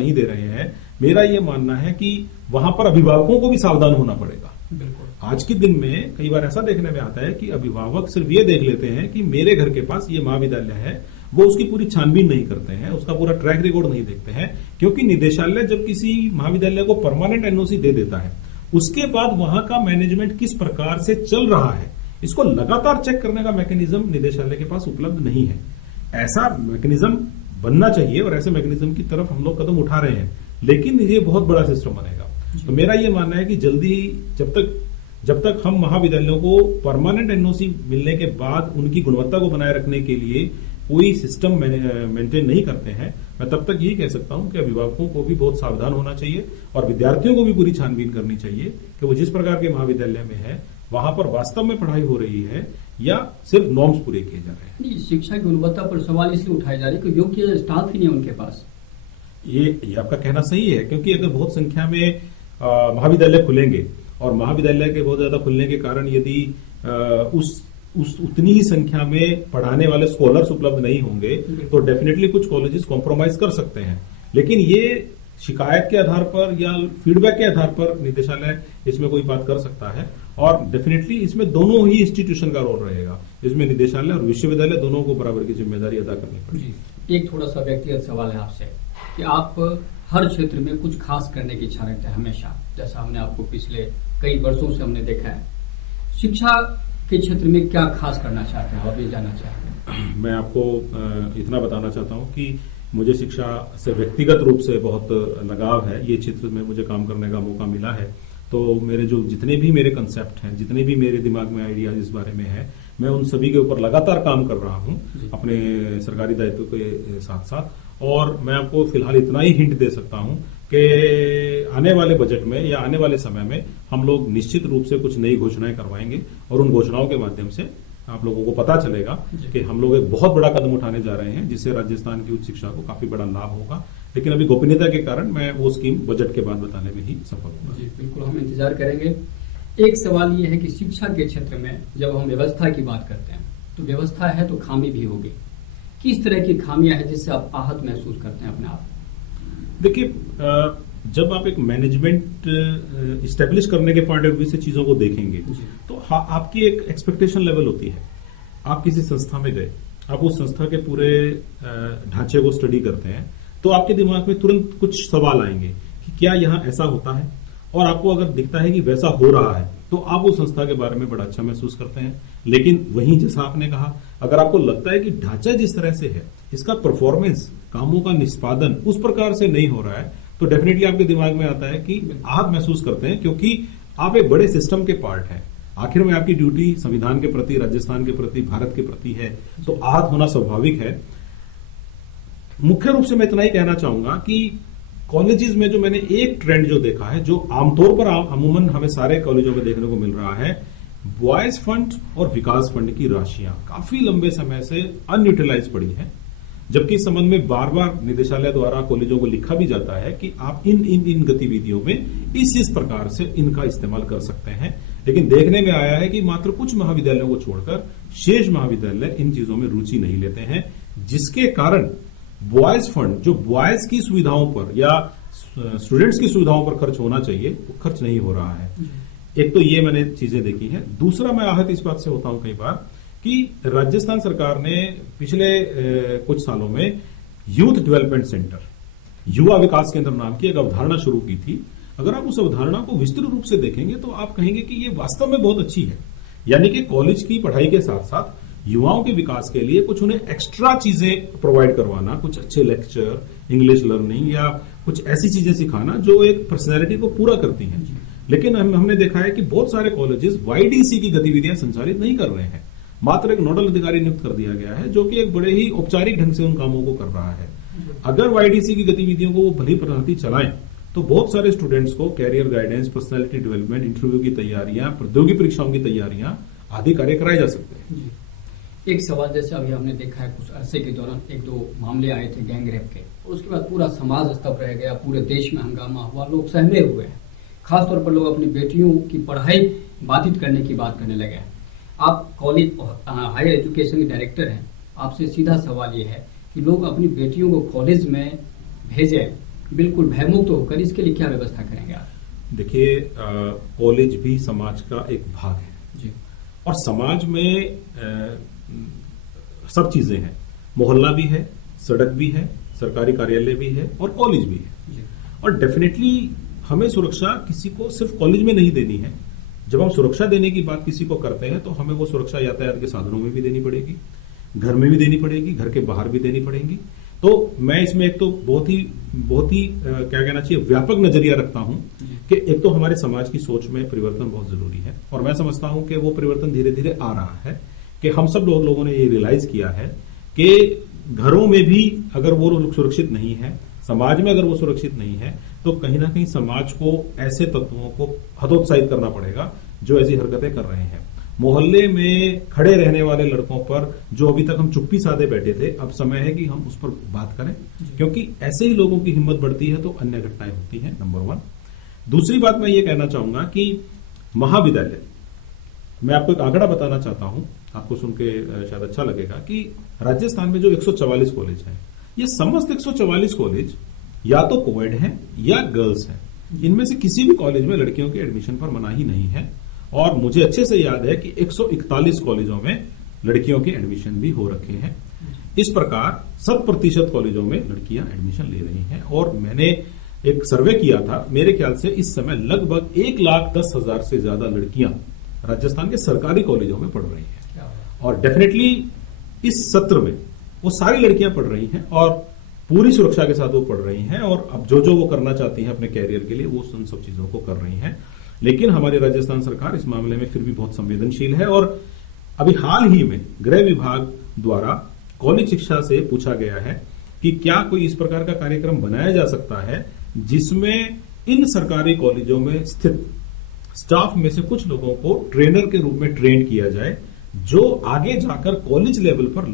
नहीं दे रहे हैं, मेरा ये मानना है कि वहां पर अभिभावकों को भी सावधान होना पड़ेगा। बिल्कुल। आज के दिन में कई बार ऐसा देखने में आता है कि अभिभावक सिर्फ ये देख लेते हैं कि मेरे घर के पास ये महाविद्यालय है, वो उसकी पूरी छानबीन नहीं करते हैं, उसका पूरा ट्रैक रिकॉर्ड नहीं देखते हैं। क्योंकि निदेशालय जब किसी महाविद्यालय को परमानेंट एनओसी दे देता है, उसके बाद वहां का मैनेजमेंट किस प्रकार से चल रहा है, इसको लगातार चेक करने का मैकेनिज्म निदेशालय के पास उपलब्ध नहीं है। ऐसा मैकेनिज्म बनना चाहिए और ऐसे मैकेनिज्म की तरफ हम लोग कदम उठा रहे हैं, लेकिन ये बहुत बड़ा सिस्टम बनेगा। तो मेरा ये मानना है कि जल्दी जब तक हम महाविद्यालयों को परमानेंट एनओसी मिलने के बाद उनकी गुणवत्ता को बनाए रखने के लिए कोई सिस्टम मेंटेन नहीं करते हैं, मैं तब तक यही कह सकता हूं कि अभिभावकों को भी बहुत सावधान होना चाहिए और विद्यार्थियों को भी पूरी छानबीन करनी चाहिए कि वो जिस प्रकार के महाविद्यालय में है वहां पर वास्तव में पढ़ाई हो रही है या सिर्फ नॉर्म्स पूरे किए जा रहे हैं। शिक्षा की गुणवत्ता पर सवाल इसलिए उठाए जा रहे हैं कि योग्य स्टाफ ही नहीं उनके पास। ये आपका कहना सही है, क्योंकि अगर बहुत संख्या में महाविद्यालय खुलेंगे और महाविद्यालय के बहुत ज्यादा खुलने के कारण यदि उतनी ही संख्या में पढ़ाने वाले स्कॉलर्स उपलब्ध नहीं होंगे तो डेफिनेटली कुछ कॉलेजेस कॉम्प्रोमाइज कर सकते हैं। लेकिन ये शिकायत के आधार पर या फीडबैक के आधार पर निदेशालय इसमें कोई बात कर सकता है और डेफिनेटली इसमें दोनों ही इंस्टीट्यूशन का रोल रहेगा, इसमें निदेशालय और विश्वविद्यालय दोनों को बराबर की जिम्मेदारी अदा करनी पड़ेगी। एक थोड़ा सा व्यक्तिगत सवाल है आपसे कि आप हर क्षेत्र में कुछ खास करने की इच्छा रखते हैं हमेशा, जैसा हमने आपको पिछले कई वर्षों से हमने देखा है। शिक्षा के क्षेत्र में क्या खास करना चाहते हैं, आप ये जानना चाहते हैं? मैं आपको इतना बताना चाहता हूं कि मुझे शिक्षा से व्यक्तिगत रूप से बहुत लगाव है। ये क्षेत्र में मुझे काम करने का मौका मिला है, तो मेरे जो जितने भी मेरे कंसेप्ट हैं, जितने भी मेरे दिमाग में आइडियाज इस बारे में है, मैं उन सभी के ऊपर लगातार काम कर रहा हूं अपने सरकारी दायित्व के साथ साथ। और मैं आपको फिलहाल इतना ही हिंट दे सकता हूं कि आने वाले बजट में या आने वाले समय में हम लोग निश्चित रूप से कुछ नई घोषणाएं करवाएंगे और उन घोषणाओं के माध्यम से आप लोगों को पता चलेगा कि हम लोग एक बहुत बड़ा कदम उठाने जा रहे हैं जिससे राजस्थान की उच्च शिक्षा को काफी बड़ा लाभ होगा। लेकिन अभी गोपनीयता के कारण मैं वो स्कीम बजट के बाद बताने में ही सफल होगा। जी बिल्कुल, हम इंतजार करेंगे। एक सवाल ये है कि शिक्षा के क्षेत्र में जब हम व्यवस्था की बात करते हैं तो व्यवस्था है तो खामी भी होगी। किस तरह की खामियां हैं जिससे आप आहत महसूस करते हैं अपने आप? देखिए, जब आप एक मैनेजमेंट इस्टेब्लिश करने के पॉइंट ऑफ व्यू से चीजों को देखेंगे तो आपकी एक एक्सपेक्टेशन लेवल होती है। आप किसी संस्था में गए, आप उस संस्था के पूरे ढांचे को स्टडी करते हैं तो आपके दिमाग में तुरंत कुछ सवाल आएंगे कि क्या यहाँ ऐसा होता है, और आपको अगर दिखता है कि वैसा हो रहा है तो आप उस संस्था के बारे में बड़ा अच्छा महसूस करते हैं। लेकिन वहीं जैसा आपने कहा, अगर आपको लगता है कि ढांचा जिस तरह से है, इसका परफॉर्मेंस, कामों का निष्पादन उस प्रकार से नहीं हो रहा है, तो डेफिनेटली आपके दिमाग में आता है कि आप महसूस करते हैं, क्योंकि आप एक बड़े सिस्टम के पार्ट हैं। आखिर में आपकी ड्यूटी संविधान के प्रति, राजस्थान के प्रति, भारत के प्रति है, तो आहत होना स्वाभाविक है। मुख्य रूप से मैं इतना ही कहना चाहूंगा कि कॉलेजेस में जो मैंने एक ट्रेंड जो देखा है, जो आमतौर पर अमूमन हमें सारे कॉलेजों में देखने को मिल रहा है, बॉयज फंड और विकास फंड की राशियां काफी लंबे समय से अनयूटिलाइज पड़ी हैं, जबकि इस संबंध में बार बार निदेशालय द्वारा कॉलेजों को लिखा भी जाता है कि आप इन गतिविधियों में इस प्रकार से इनका इस्तेमाल कर सकते हैं। लेकिन देखने में आया है कि मात्र कुछ महाविद्यालयों को छोड़कर शेष महाविद्यालय इन चीजों में रुचि नहीं लेते हैं, जिसके कारण बॉयज फंड जो बॉयज की सुविधाओं पर या स्टूडेंट्स की सुविधाओं पर खर्च होना चाहिए वो खर्च नहीं हो रहा है। एक तो ये मैंने चीजें देखी हैं। दूसरा, मैं आहत इस बात से होता हूं कई बार कि राजस्थान सरकार ने पिछले कुछ सालों में यूथ डेवलपमेंट सेंटर, युवा विकास केंद्र नाम की एक अवधारणा शुरू की थी। अगर आप उस अवधारणा को विस्तृत रूप से देखेंगे तो आप कहेंगे कि ये वास्तव में बहुत अच्छी है। यानी कि कॉलेज की पढ़ाई के साथ साथ युवाओं के विकास के लिए कुछ उन्हें एक्स्ट्रा चीजें प्रोवाइड करवाना, कुछ अच्छे लेक्चर, इंग्लिश लर्निंग या कुछ ऐसी चीजें सिखाना जो एक पर्सनैलिटी को पूरा करती हैं। लेकिन हमने देखा है कि बहुत सारे कॉलेजेस वाईडीसी की गतिविधियां संचालित नहीं कर रहे हैं, मात्र एक नोडल अधिकारी नियुक्त कर दिया गया है जो कि एक बड़े ही औपचारिक ढंग से उन कामों को कर रहा है। अगर वाईडीसी की गतिविधियों को वो भली प्रभांति चलाएं तो बहुत सारे स्टूडेंट्स को career guidance, personality development, interview की तैयारियां, प्रतियोगी परीक्षाओं की तैयारियां आदि कार्य कराए जा सकते हैं। एक सवाल, जैसे अभी हमने देखा है कुछ अरसे के दौरान एक दो मामले आए थे गैंग रेप के, उसके बाद पूरा समाज स्तब्ध रह गया, पूरे देश में हंगामा हुआ, लोग सहमे हुए हैं। खासतौर पर लोग अपनी बेटियों की पढ़ाई बाधित करने की बात करने लगे हैं। आप कॉलेज हायर एजुकेशन के डायरेक्टर हैं, आपसे सीधा सवाल ये है कि लोग अपनी बेटियों को कॉलेज में भेजें बिल्कुल भयमुक्त होकर, इसके लिए क्या व्यवस्था करेंगे आप? देखिए, कॉलेज भी समाज का एक भाग है जी। और समाज में सब चीजें हैं। मोहल्ला भी है, सड़क भी है, सरकारी कार्यालय भी है और कॉलेज भी है। जी। और डेफिनेटली हमें सुरक्षा किसी को सिर्फ कॉलेज में नहीं देनी है। जब हम सुरक्षा देने की बात किसी को करते हैं तो हमें वो सुरक्षा यातायात के साधनों में भी देनी पड़ेगी, घर में भी देनी पड़ेगी, घर के बाहर भी देनी पड़ेगी। तो मैं इसमें एक तो बहुत ही क्या कहना चाहिए, व्यापक नजरिया रखता हूं कि एक तो हमारे समाज की सोच में परिवर्तन बहुत जरूरी है और मैं समझता हूं कि वो परिवर्तन धीरे धीरे आ रहा है कि हम सब लोगों ने ये रियलाइज किया है कि घरों में भी अगर वो लोग सुरक्षित नहीं है, समाज में अगर वो सुरक्षित नहीं है, तो कहीं ना कहीं समाज को ऐसे तत्वों को हतोत्साहित करना पड़ेगा जो ऐसी हरकतें कर रहे हैं। मोहल्ले में खड़े रहने वाले लड़कों पर जो अभी तक हम चुप्पी साधे बैठे थे, अब समय है कि हम उस पर बात करें, क्योंकि ऐसे ही लोगों की हिम्मत बढ़ती है तो अन्य घटनाएं होती हैं, नंबर 1। दूसरी बात मैं ये कहना चाहूंगा कि महाविद्यालय, मैं आपको एक आंकड़ा बताना चाहता हूं, आपको सुन के शायद अच्छा लगेगा कि राजस्थान में जो 144 कॉलेज हैं, ये समस्त 144 कॉलेज या तो कोएड हैं या गर्ल्स हैं। इनमें से किसी भी कॉलेज में लड़कियों के एडमिशन पर मनाही नहीं है और मुझे अच्छे से याद है कि 141 कॉलेजों में लड़कियों के एडमिशन भी हो रखे हैं। इस प्रकार 100% कॉलेजों में लड़कियां एडमिशन ले रही हैं और मैंने एक सर्वे किया था, मेरे ख्याल से इस समय लगभग 1,10,000 से ज्यादा लड़कियां राजस्थान के सरकारी कॉलेजों में पढ़ रही हैं और डेफिनेटली इस सत्र में वो सारी लड़कियां पढ़ रही हैं और पूरी सुरक्षा के साथ वो पढ़ रही हैं और अब जो वो करना चाहती हैं अपने कैरियर के लिए वो उन सब चीजों को कर रही हैं। लेकिन हमारी राजस्थान सरकार इस मामले में फिर भी बहुत संवेदनशील है और अभी हाल ही में गृह विभाग द्वारा कॉलेज शिक्षा से पूछा गया है कि क्या कोई इस प्रकार का कार्यक्रम बनाया जा सकता है जिसमें इन सरकारी कॉलेजों में स्थित स्टाफ में से कुछ लोगों को ट्रेनर के रूप में ट्रेन किया जाए, जो आगे जाकर कॉलेज लेवल पर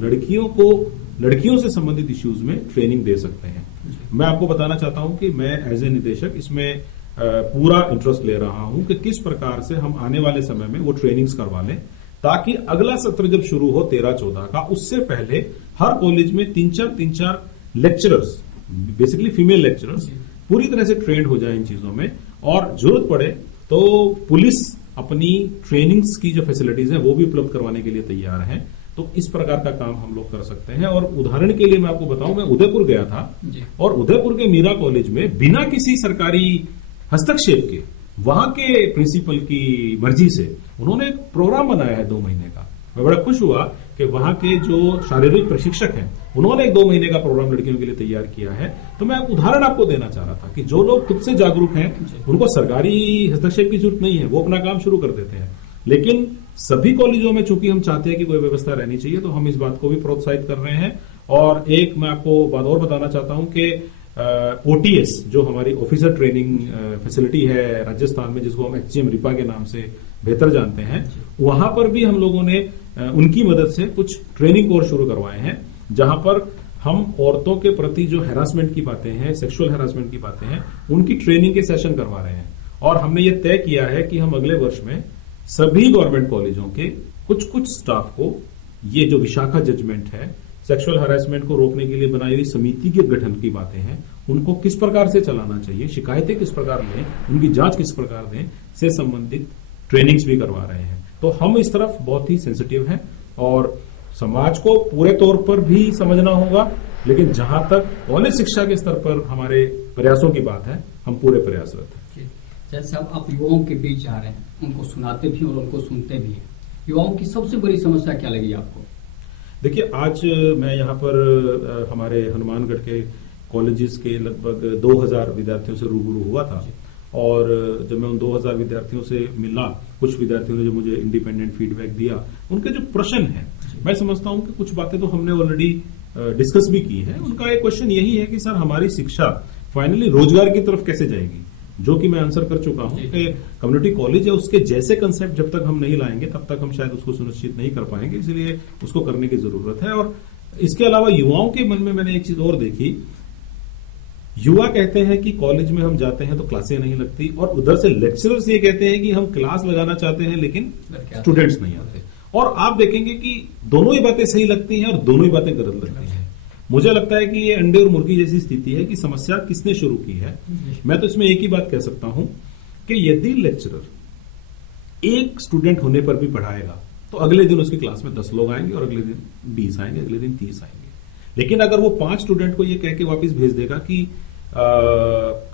लड़कियों से संबंधित इश्यूज में ट्रेनिंग दे सकते हैं। मैं आपको बताना चाहता हूं कि मैं एज ए निदेशक इसमें पूरा इंटरेस्ट ले रहा हूं कि किस प्रकार से हम आने वाले समय में वो ट्रेनिंग्स करवा लें, ताकि अगला सत्र जब शुरू हो 13-14 का, उससे पहले हर कॉलेज में 3-4 लेक्चरर्स, बेसिकली फीमेल लेक्चरर्स, पूरी तरह से ट्रेंड हो जाए इन चीजों में और जरूरत पड़े तो पुलिस अपनी ट्रेनिंग्स की जो फैसिलिटीज हैं वो भी उपलब्ध करवाने के लिए तैयार है। तो इस प्रकार का काम हम लोग कर सकते हैं। और उदाहरण के लिए मैं आपको बताऊं, मैं उदयपुर गया था और उदयपुर के मीरा कॉलेज में बिना किसी सरकारी हस्तक्षेप के, वहां के प्रिंसिपल की मर्जी से उन्होंने एक प्रोग्राम बनाया है 2 महीने का। मैं बड़ा खुश हुआ कि वहां के जो शारीरिक प्रशिक्षक हैं उन्होंने एक 2 महीने का प्रोग्राम लड़कियों के लिए तैयार किया है। तो मैं उदाहरण आपको देना चाह रहा था कि जो लोग खुद से जागरूक हैं उनको सरकारी हस्तक्षेप की जरूरत नहीं है, वो अपना काम शुरू कर देते हैं। लेकिन सभी कॉलेजों में चूंकि हम चाहते हैं कि कोई व्यवस्था रहनी चाहिए, तो हम इस बात को भी प्रोत्साहित कर रहे हैं। और एक मैं आपको बात और बताना चाहता हूं कि OTS जो हमारी ऑफिसर ट्रेनिंग फैसिलिटी है राजस्थान में, जिसको हम HCM रिपा के नाम से बेहतर जानते हैं, वहां पर भी हम लोगों ने उनकी मदद से कुछ ट्रेनिंग कोर्स शुरू करवाए हैं, जहां पर हम औरतों के प्रति जो हैरासमेंट की बातें हैं, सेक्सुअल हैरासमेंट की बातें हैं, उनकी ट्रेनिंग के सेशन करवा रहे हैं। और हमने ये तय किया है कि हम अगले वर्ष में सभी गवर्नमेंट कॉलेजों के कुछ स्टाफ को ये जो विशाखा जजमेंट है, सेक्सुअल हैरेसमेंट को रोकने के लिए बनाई हुई समिति के गठन की बातें हैं, उनको किस प्रकार से चलाना चाहिए, शिकायतें किस प्रकार लें, उनकी जांच किस प्रकार दें, से संबंधित ट्रेनिंग्स भी करवा रहे हैं। तो हम इस तरफ बहुत ही सेंसिटिव हैं और समाज को पूरे तौर पर भी समझना होगा, लेकिन जहां तक कॉलेज शिक्षा के स्तर पर हमारे प्रयासों की बात है, हम पूरे प्रयासरत हैं। जैसे आप युवाओं के बीच जा रहे हैं, उनको सुनाते भी और उनको सुनते भी हैं, युवाओं की सबसे बड़ी समस्या क्या लगी आपको? देखिए, आज मैं यहाँ पर हमारे हनुमानगढ़ के कॉलेजेस के लगभग 2000 विद्यार्थियों से रूबरू हुआ था और जब मैं उन 2000 विद्यार्थियों से मिला, कुछ विद्यार्थियों ने जो मुझे इंडिपेंडेंट फीडबैक दिया, उनके जो प्रश्न है, मैं समझता हूं कि कुछ बातें तो हमने ऑलरेडी डिस्कस भी की है। उनका एक क्वेश्चन यही है कि सर हमारी शिक्षा फाइनली रोजगार की तरफ कैसे जाएगी, जो कि मैं आंसर कर चुका हूं कि कम्युनिटी कॉलेज है, उसके जैसे कंसेप्ट जब तक हम नहीं लाएंगे तब तक हम शायद उसको सुनिश्चित नहीं कर पाएंगे, इसलिए उसको करने की जरूरत है। और इसके अलावा युवाओं के मन में मैंने एक चीज और देखी, युवा कहते हैं कि कॉलेज में हम जाते हैं तो क्लासें नहीं लगती, और उधर से लेक्चरर्स ये कहते हैं कि हम क्लास लगाना चाहते हैं लेकिन स्टूडेंट्स नहीं आते। और आप देखेंगे कि दोनों ही बातें सही लगती हैं और दोनों ही बातें गलत लगती हैं। मुझे लगता है कि ये अंडे और मुर्गी जैसी स्थिति है कि समस्या किसने शुरू की है। मैं तो इसमें एक ही बात कह सकता हूं कि यदि लेक्चरर एक स्टूडेंट होने पर भी पढ़ाएगा तो अगले दिन उसकी क्लास में 10 लोग आएंगे और अगले दिन 20 आएंगे, अगले दिन 30 आएंगे। लेकिन अगर वो 5 स्टूडेंट को ये कह के वापस भेज देगा कि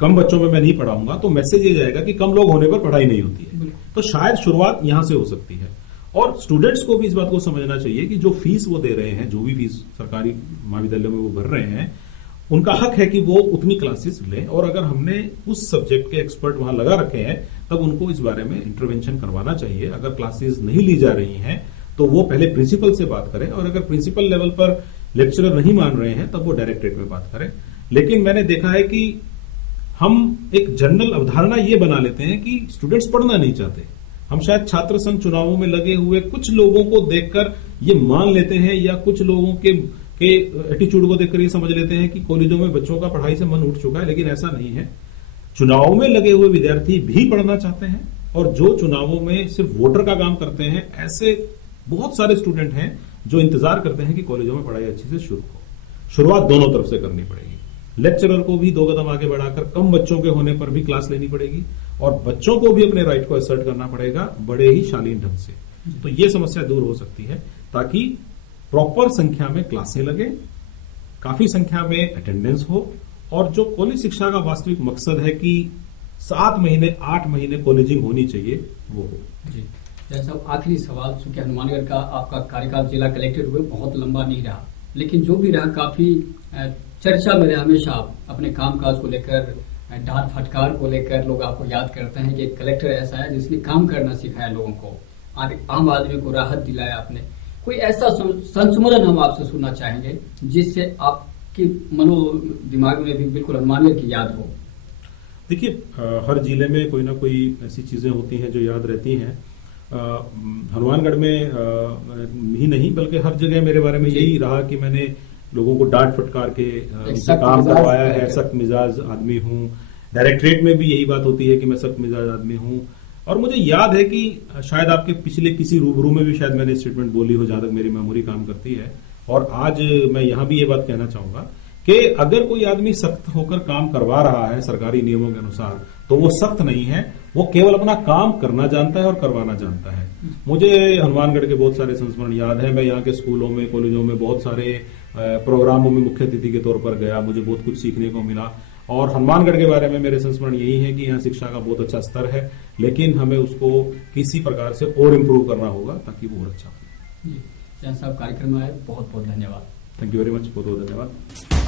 कम बच्चों में मैं नहीं पढ़ाऊंगा, तो मैसेज ये जाएगा कि कम लोग होने पर पढ़ाई नहीं होती है। तो शायद शुरुआत यहां से हो सकती है। और स्टूडेंट्स को भी इस बात को समझना चाहिए कि जो फीस वो दे रहे हैं, जो भी फीस सरकारी महाविद्यालयों में वो भर रहे हैं, उनका हक है कि वो उतनी क्लासेस लें। और अगर हमने उस सब्जेक्ट के एक्सपर्ट वहां लगा रखे हैं तब उनको इस बारे में इंटरवेंशन करवाना चाहिए। अगर क्लासेस नहीं ली जा रही हैं तो वो पहले प्रिंसिपल से बात करें, और अगर प्रिंसिपल लेवल पर लेक्चरर नहीं मान रहे हैं तब वो डायरेक्टरेट में बात करें। लेकिन मैंने देखा है कि हम एक जनरल अवधारणा ये बना लेते हैं कि स्टूडेंट्स पढ़ना नहीं चाहते। हम शायद छात्र संघ चुनावों में लगे हुए कुछ लोगों को देखकर ये मान लेते हैं, या कुछ लोगों के एटीट्यूड को देखकर ये समझ लेते हैं कि कॉलेजों में बच्चों का पढ़ाई से मन उठ चुका है। लेकिन ऐसा नहीं है। चुनावों में लगे हुए विद्यार्थी भी पढ़ना चाहते हैं, और जो चुनावों में सिर्फ वोटर का काम करते हैं, ऐसे बहुत सारे स्टूडेंट हैं जो इंतजार करते हैं कि कॉलेजों में पढ़ाई अच्छी से शुरू हो। शुरुआत दोनों तरफ से करनी पड़ेगी। लेक्चरर को भी 2 कदम आगे बढ़ाकर कम बच्चों के होने पर भी क्लास लेनी पड़ेगी, और बच्चों को भी अपने राइट को असर्ट करना पड़ेगा बड़े ही शालीन ढंग से। तो ये समस्या दूर हो सकती है, ताकि प्रॉपर संख्या में क्लासें लगे, काफी संख्या में अटेंडेंस हो, और जो कॉलेज शिक्षा का वास्तविक मकसद है कि 7 महीने 8 महीने कॉलेजिंग होनी चाहिए, वो हो। जी जैसा आखिरी सवाल, चूंकि हनुमानगढ़ का आपका कार्यकाल जिला कलेक्टर हुए बहुत लंबा नहीं रहा, लेकिन जो भी रहा काफी चर्चा में रहे। हमेशा आप अपने कामकाज को लेकर, डांट फटकार को लेकर लोग आपको याद करते हैं कि एक कलेक्टर ऐसा है जिसने काम करना सिखाया लोगों को, आम आदमी को राहत दिलाया आपने। कोई ऐसा संस्मरण हम आपसे सुनना चाहेंगे जिससे आपके मनो दिमाग में भी बिल्कुल हनुमानगढ़ की याद हो। देखिए, हर जिले में कोई ना कोई ऐसी चीजें होती हैं जो याद रहती हैं। हनुमानगढ़ में ही नहीं बल्कि हर जगह मेरे बारे में यही रहा कि मैंने लोगों को डांट फटकार के काम करवाया है, सख्त मिजाज आदमी हूं। डायरेक्टरेट में भी यही बात होती है कि मैं सख्त मिजाज आदमी हूं। और मुझे याद है कि शायद आपके पिछले किसी रूबरू में भी शायद मैंने स्टेटमेंट बोली हो, जहां तक मेरी मेमोरी काम करती है। और आज मैं यहां भी ये बात कहना चाहूंगा कि अगर कोई आदमी सख्त होकर काम करवा रहा है सरकारी नियमों के अनुसार, तो वो सख्त नहीं है, वो केवल अपना काम करना जानता है और करवाना जानता है। मुझे हनुमानगढ़ के बहुत सारे संस्मरण याद है। मैं यहाँ के स्कूलों में, कॉलेजों में बहुत सारे प्रोग्रामों में मुख्य अतिथि के तौर पर गया, मुझे बहुत कुछ सीखने को मिला। और हनुमानगढ़ के बारे में मेरे संस्मरण यही है कि यहाँ शिक्षा का बहुत अच्छा स्तर है, लेकिन हमें उसको किसी प्रकार से और इम्प्रूव करना होगा ताकि वो और अच्छा हो। जैन साहब कार्यक्रम में आए, बहुत बहुत धन्यवाद। थैंक यू वेरी मच, बहुत बहुत धन्यवाद।